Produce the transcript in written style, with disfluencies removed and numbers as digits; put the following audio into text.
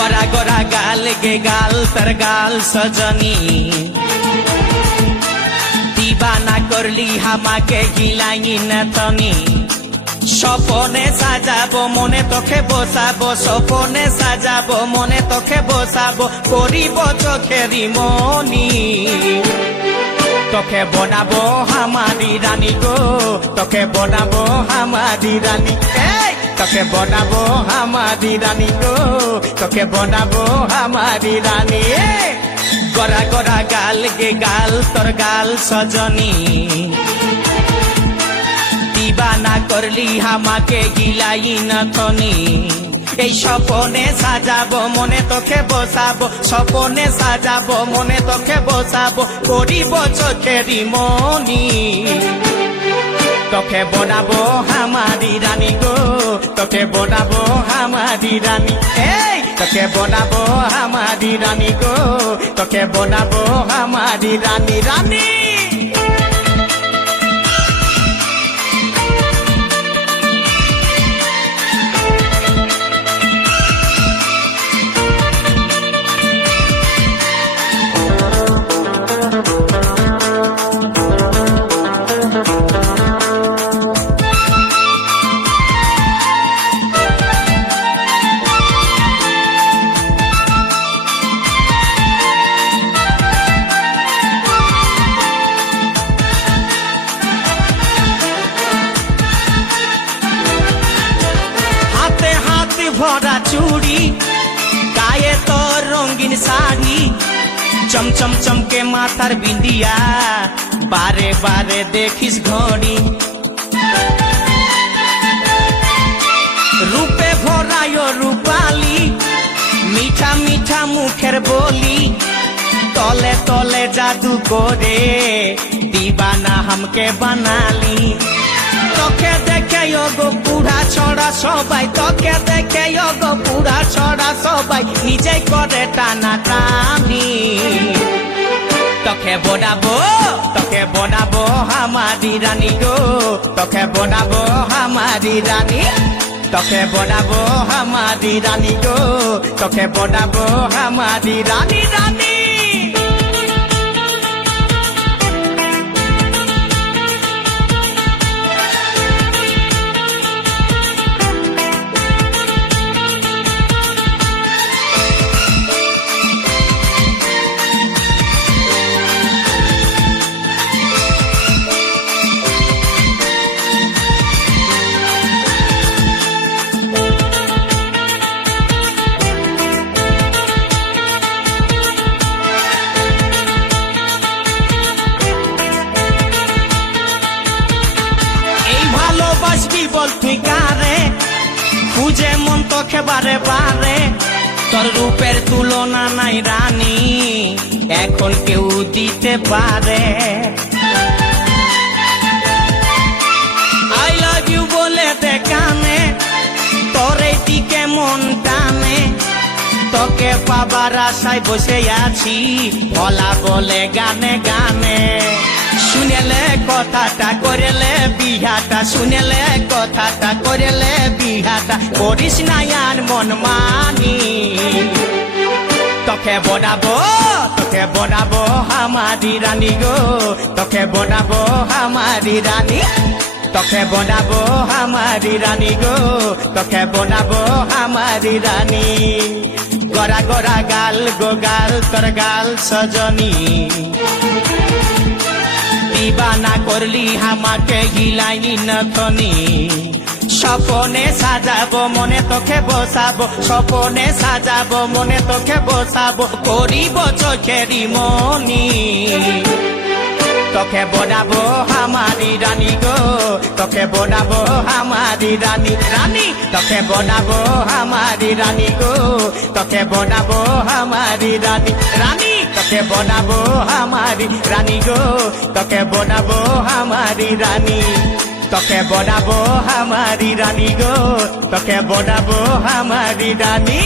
गोरा गोरा गाल गे गाल तर गाल सजनी दीवाना करली हामाके गिलाई न तनी सपने साजाबो मने तोखे बसाबो सपने साजाबो मने तोखे बसाबो करिबो चोखेरी मनी तोखे बनाबो हमारी रानी गो तोखे बनाबो हमारी रानी तोखे बनाबो हमारी रानी गो तोखे बनाबो हमारी रानी गोरा गोरा गाल गे गाल तोर गाल सजनी दीवाना करली हामाके गिलाई न थनी এই স্বপনে সাজাবো মনে তোকে বসাবো স্বপনে সাজাবো মনে তোকে বসাবো করিব চোখেরি মনি তোকে বনাবো হামারি রানী গো তোকে বনাবো হামারি রানী তোকে বনাবো হামারি রানী গো তোকে বনাবো হামারি রানী রানী भरा चूड़ी गाये तो रंगीन साड़ी चमचम चमके माथार बिंदिया बारे बारे देखिस घड़ी रूपे भरायो रूपाली मीठा मीठा मुखेर बोली तले तले जादू करे दीवाना हमके बनाली তোকে দেখে গো পুরা ছড়া সবাই তোকে দেখে গো পুরা ছড়া সবাই নিজেই করে টানা টানি তোকে বনাবো হামারি রানী গো তোকে বনাবো হামারি রানী তোকে বনাবো হামারি রানী গো তোকে বনাবো হামারি রানী রানী বল তুই কারে খুঁজে মন তোকে বারে বারে তোর রূপের তুলনা নাই রানী এখন কেউ দিতে পারে আই লাভ ইউ বলে দে কানে তোর এই দিকে মন টানে তোকে পাবার আশায় বসে আছি ভোলা বলে গানে গানে শুনেলে কথাটা করেলে বিহাটা শুনেলে কথাটা করেলে বিহাটা করিস না আর মন মানি তোকে বনাবো হামারি রানী গো তোকে বনাবো হামারি রানী তোকে বনাবো হামারি রানী গো তোকে বনাবো হামারি রানী গোরা গোরা গাল গো গাল তোর গাল সজনী दीवाना करली हामाके गिलाई न थनी सपने साजाबो मने तोखे बसाबो सपने साजाबो मने तोखे बसाबो करिबो चोखेरी मनी তোকে বনাবো হামারি রানী গো তোকে বনাবো হামারি রানী রানী তোকে বনাবো হামারি রানী গো তোকে বনাবো হামারি রানী রানী তোকে বনাবো হামারি রানী গো তোকে বনাবো হামারি রানী তোকে বনাবো হামারি রানী গো তোকে বনাবো হামারি রানী